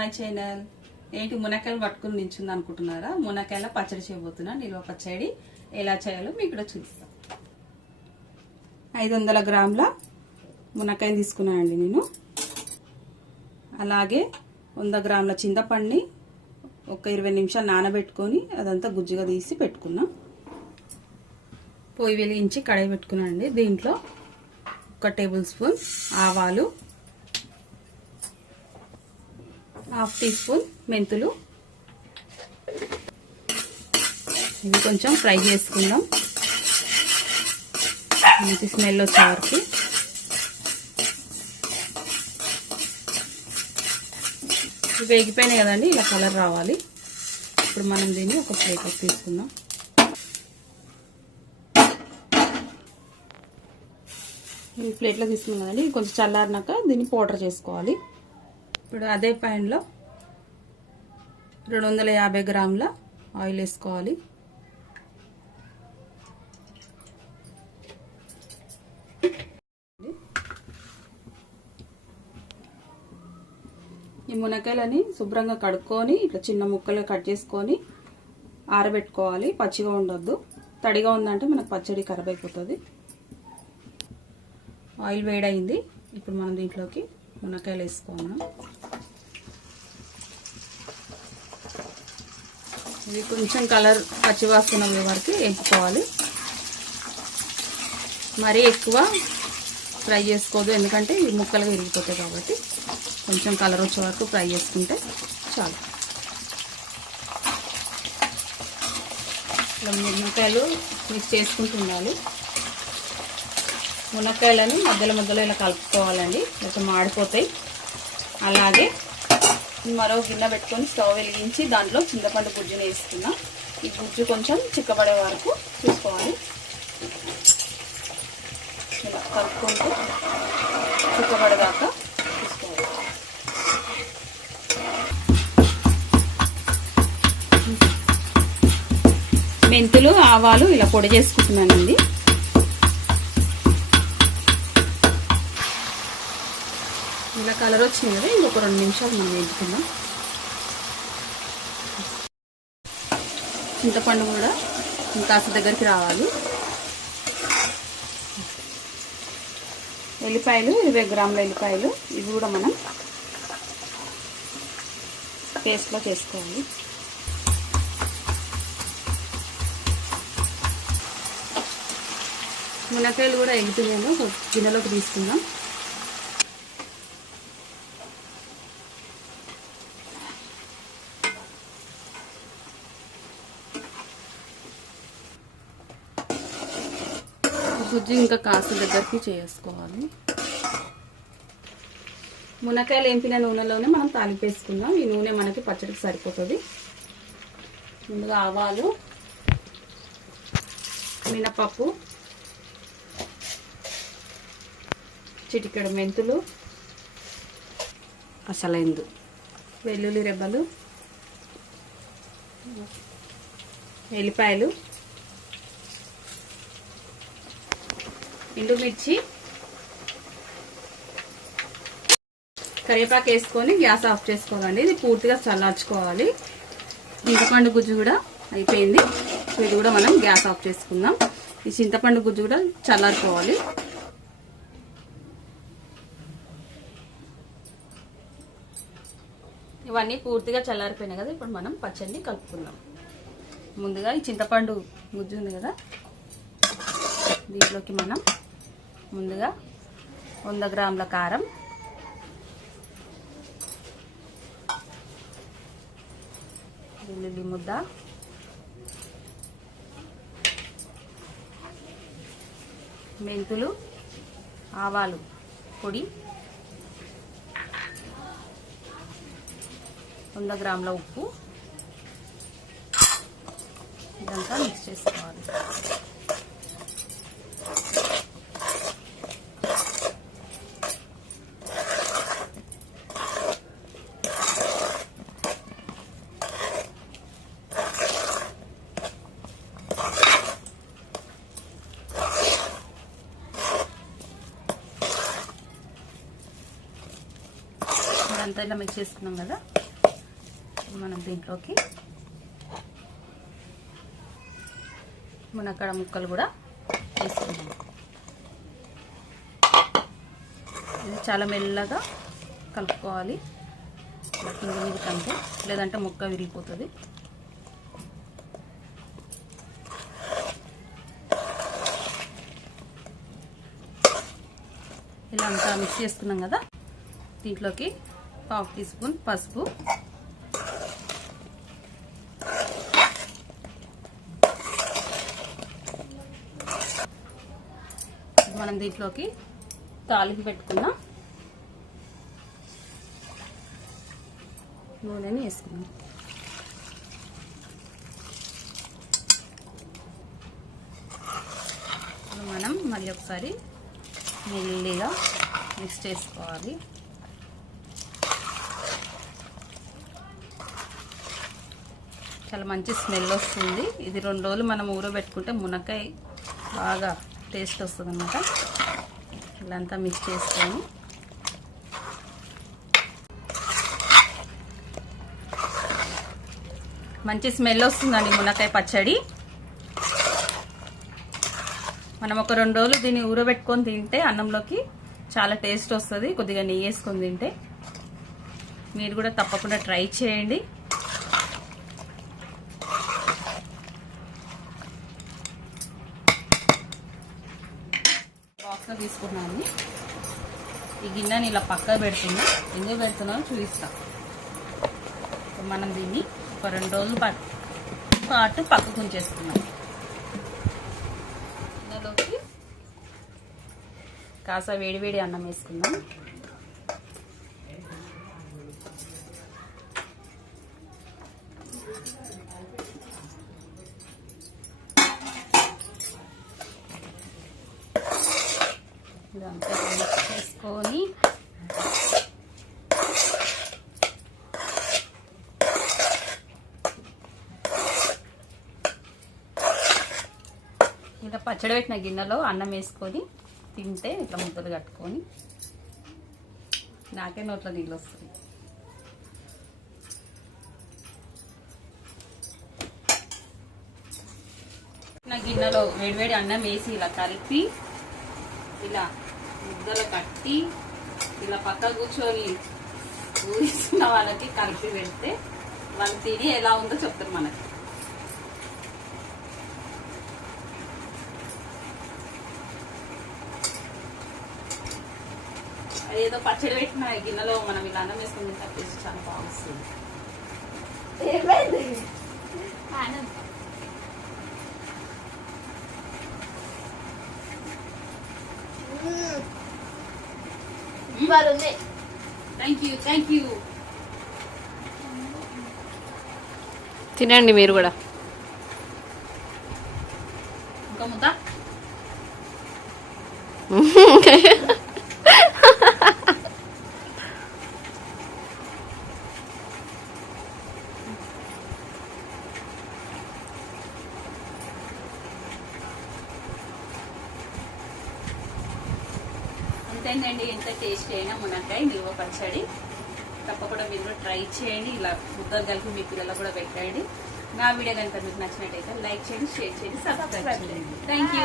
My channel. ఏంటి మునక్కాయలు పట్టుకుని నించుంది అనుకుంటున్నారా? మునక్కాయల పచ్చడి చేయబోతున్నా. నిల్వ పచ్చడి ఎలా చేయాలో మీకు కూడా చూపిస్తాను. 500 గ్రాముల మునక్కాయలు తీసుకున్నానండి నేను. అలాగే 100 గ్రాముల చింతపండుని ఒక 20 నిమిషాలు నానబెట్టుకొని అదంతా గుజ్జుగా తీసి పెట్టుకున్నా. పొయ్యి వెలిగించి కడాయి పెట్టుకున్నానండి. దీంట్లో 1 టేబుల్ స్పూన్ ఆవాలు, 1/2 టీ స్పూన్ మెంతులు, ఇవి కొంచెం ఫ్రై చేసుకుందాం మంచి స్మెల్ వచ్చే వరకు. వేగిపోయినాయి కదండి, ఇలా కలర్ రావాలి. ఇప్పుడు మనం దీన్ని ఒక ప్లేట్లోకి తీసుకుందాం. ఈ ప్లేట్లో తీసుకున్నాం కదండి, కొంచెం చల్లారినాక దీన్ని పౌడర్ చేసుకోవాలి. ఇప్పుడు అదే ప్యాన్లో 250 గ్రాముల ఆయిల్ వేసుకోవాలి. ఈ మునక్కాయలని శుభ్రంగా కడుక్కొని ఇట్లా చిన్న ముక్కలు కట్ చేసుకొని ఆరబెట్టుకోవాలి. పచ్చిగా ఉండొద్దు, తడిగా ఉందంటే మనకు పచ్చడి ఖరాబ్ అయిపోతుంది. ఆయిల్ వేడైంది. ఇప్పుడు మనం దీంట్లోకి మునక్కాయలు వేసుకున్నాం. ఇవి కొంచెం కలర్ పచ్చివాసన వరకు వేపుకోవాలి. మరీ ఎక్కువ ఫ్రై చేసుకోవద్దు, ఎందుకంటే ఇవి ముక్కలుగా విరిగిపోతాయి కాబట్టి కొంచెం కలర్ వచ్చే వరకు ఫ్రై చేసుకుంటే చాలు. ఇలా మునక్కాయలు మిక్స్ చేసుకుంటూ ఉండాలి. మునక్కాయలని మధ్యలో ఇలా కలుపుకోవాలండి, కొంచెం మాడిపోతాయి. అలాగే మరో గిన్నె పెట్టుకొని స్టవ్ వెలిగించి దాంట్లో చింతపండు గుజ్జుని వేసుకున్నాం. ఈ గుజ్జు కొంచెం చిక్కబడే వరకు చూసుకోవాలి. ఇలా కలుపుకుంటూ చిక్కబడేదాకా చూసుకోవాలి. మెంతులు, ఆవాలు ఇలా పొడి చేసుకుంటున్నానండి. ఇలా కలర్ వచ్చింది కదా, ఇంకొక 2 నిమిషాలు మనం వేసుకుందాం. చింతపండు కూడా ఇంకాస్త దగ్గరికి రావాలి. ఎల్లిపాయలు 20 గ్రాముల ఎల్లిపాయలు, ఇవి కూడా మనం పేస్ట్లో చేసుకోవాలి. మునక్కాయలు కూడా ఎగుతున్నాయో గిన్నెలోకి తీసుకుందాం. గుజ్జు ఇంకా కాస్త దగ్గరికి చేసుకోవాలి. మునక్కాయలు ఏంపిన నూనెలోనే మనం తాలింపు వేసుకుందాం. ఈ నూనె మనకి పచ్చడికి సరిపోతుంది. ముందుగా ఆవాలు, మినపప్పు, చిటికెడు మెంతులు, అసలైందు, వెల్లుల్లి రెబ్బలు, ఎల్లిపాయలు, ఎండుమిర్చి, కరివేపాకు వేసుకొని గ్యాస్ ఆఫ్ చేసుకోవాలండి. ఇది పూర్తిగా చల్లార్చుకోవాలి. చింతపండు గుజ్జు కూడా అయిపోయింది. ఇది కూడా మనం గ్యాస్ ఆఫ్ చేసుకుందాం. ఈ చింతపండు గుజ్జు కూడా చల్లారుకోవాలి. ఇవన్నీ పూర్తిగా చల్లారిపోయినాయి కదా, ఇప్పుడు మనం పచ్చడిని కలుపుకుందాం. ముందుగా ఈ చింతపండు గుజ్జు ఉంది కదా, దీంట్లోకి మనం ముందుగా 100 గ్రాముల కారం, వెల్లుల్లి ముద్ద, మెంతులు, ఆవాలు పొడి, 100 గ్రాముల ఉప్పు, ఇదంతా మిక్స్ చేసుకోవాలి. అంతా ఇలా మిక్స్ చేసుకున్నాం కదా, మనం దీంట్లోకి మునక్కాడ ముక్కలు కూడా వేసుకుందాం. ఇది చాలా మెల్లగా కలుపుకోవాలి, కింద మీద కంటే, లేదంటే ముక్క విరిగిపోతుంది. ఇలా అంతా మిక్స్ చేసుకున్నాం కదా, దీంట్లోకి 1/2 టీ స్పూన్ పసుపు, మనం దీంట్లోకి తాలింపు పెట్టుకున్న నూనెని వేసుకున్నాం. మనం మళ్ళీ ఒకసారి మెల్లిగా మిక్స్ చేసుకోవాలి. చాలా మంచి స్మెల్ వస్తుంది. ఇది 2 రోజులు మనం ఊరబెట్టుకుంటే మునక్కాయ బాగా టేస్ట్ వస్తుంది అన్నమాట. ఇలా అంతా మిక్స్ చేసుకొని మంచి స్మెల్ వస్తుందండి మునక్కాయ పచ్చడి. మనం ఒక 2 రోజులు దీన్ని ఊరబెట్టుకొని తింటే అన్నంలోకి చాలా టేస్ట్ వస్తుంది. కొద్దిగా నెయ్యి వేసుకొని తింటే మీరు కూడా తప్పకుండా ట్రై చేయండి. బాక్స్లో తీసుకున్నాను. ఈ గిన్నెని ఇలా పక్కన పెడుతున్నా, ఎందుకు పెడుతున్నానో చూపిస్తా. మనం దీన్ని ఒక 2 రోజుల పాటు పక్కకు ఉంచేస్తున్నాం. గిన్నెలోకి కాస్త వేడివేడి అన్నం వేసుకుందాం. ఇదంతా మిక్స్ చేసుకొని ఇలా పచ్చడి పెట్టిన గిన్నెలో అన్నం వేసుకొని తింటే ఇట్లా ముద్దలు కట్టుకొని నాకే నోట్లో నీళ్ళు వస్తుంది. నా గిన్నెలో వేడివేడి అన్నం వేసి ఇలా కలిపి ఇలా ముద్దలు కట్టి ఇలా పక్క కూర్చొని ఊరిస్తున్న వాళ్ళకి కలిపి పెడితే వాళ్ళు తిని ఎలా ఉందో చెప్తారు మనకి. అదేదో పచ్చడి పెట్టిన గిన్నెలో మనం ఇలా అన్నం వేసుకుని టేస్ట్ చాలా బాగుంది. Thank you. తినండి మీరు కూడా. ఇంకా ముద్ద అంతేనండి. ఎంత టేస్టీ అయినా మునక్కాయ నిల్వ పచ్చడి తప్పకుండా మీరు ట్రై చేయండి. ఇలా ముద్దలు కలిపి మీ పిల్లలకు కూడా పెట్టండి. నా వీడియో కనుక మీకు నచ్చినట్టయితే లైక్ చేయండి, షేర్ చేయండి, సబ్స్క్రైబ్ చేయండి. Thank you.